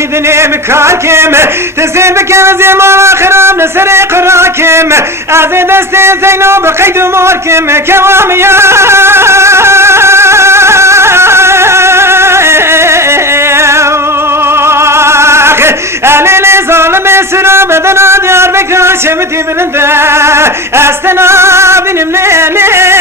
كدني مكاكم تسير بكم زي ما خرام نسرق راكم أزي دستي زينو بقيد موركم كواميا أليلي ظالم سرا بدنا ديار بكا شمتي بلنده أستنا بنم ليلي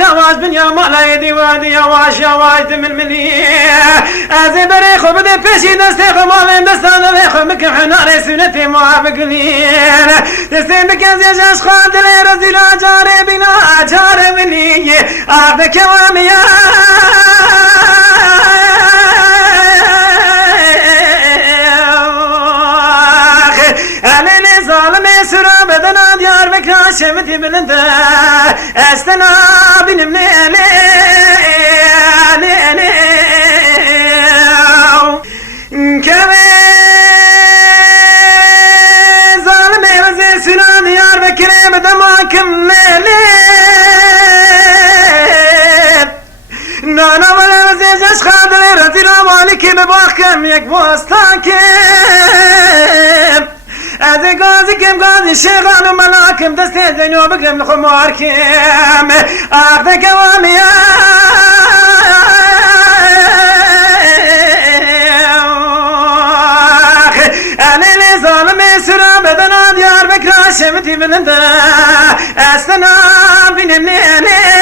يواش بن يا مالا يدي وادي يواش من مني أزي بريخو بدي بيشي دستيخو مالين دستان بيخو مكم حناري سنتي معبقلين دستين بكز يجاش خاطلي رزيلا جاري بنا جاري مني أعبك واميا أليني ظالمي سرا بدنا ديار بكرا شمتي بلنده استنا بنم ليلي كمي ظالمي وزي سرا ديار بكرا بدماكم ليلي نانا ولا وزي جاش خادلي رزيلا مالكي بباكم يك بوستاكم أزي غازي كم غازي شيغان ملاكم دستي زينو بقلم الخماركم أخذ كواميا أنا اللي ظالمي سرا بدنا ديار بكرا شمتي بلنده أستنا بنم ليلي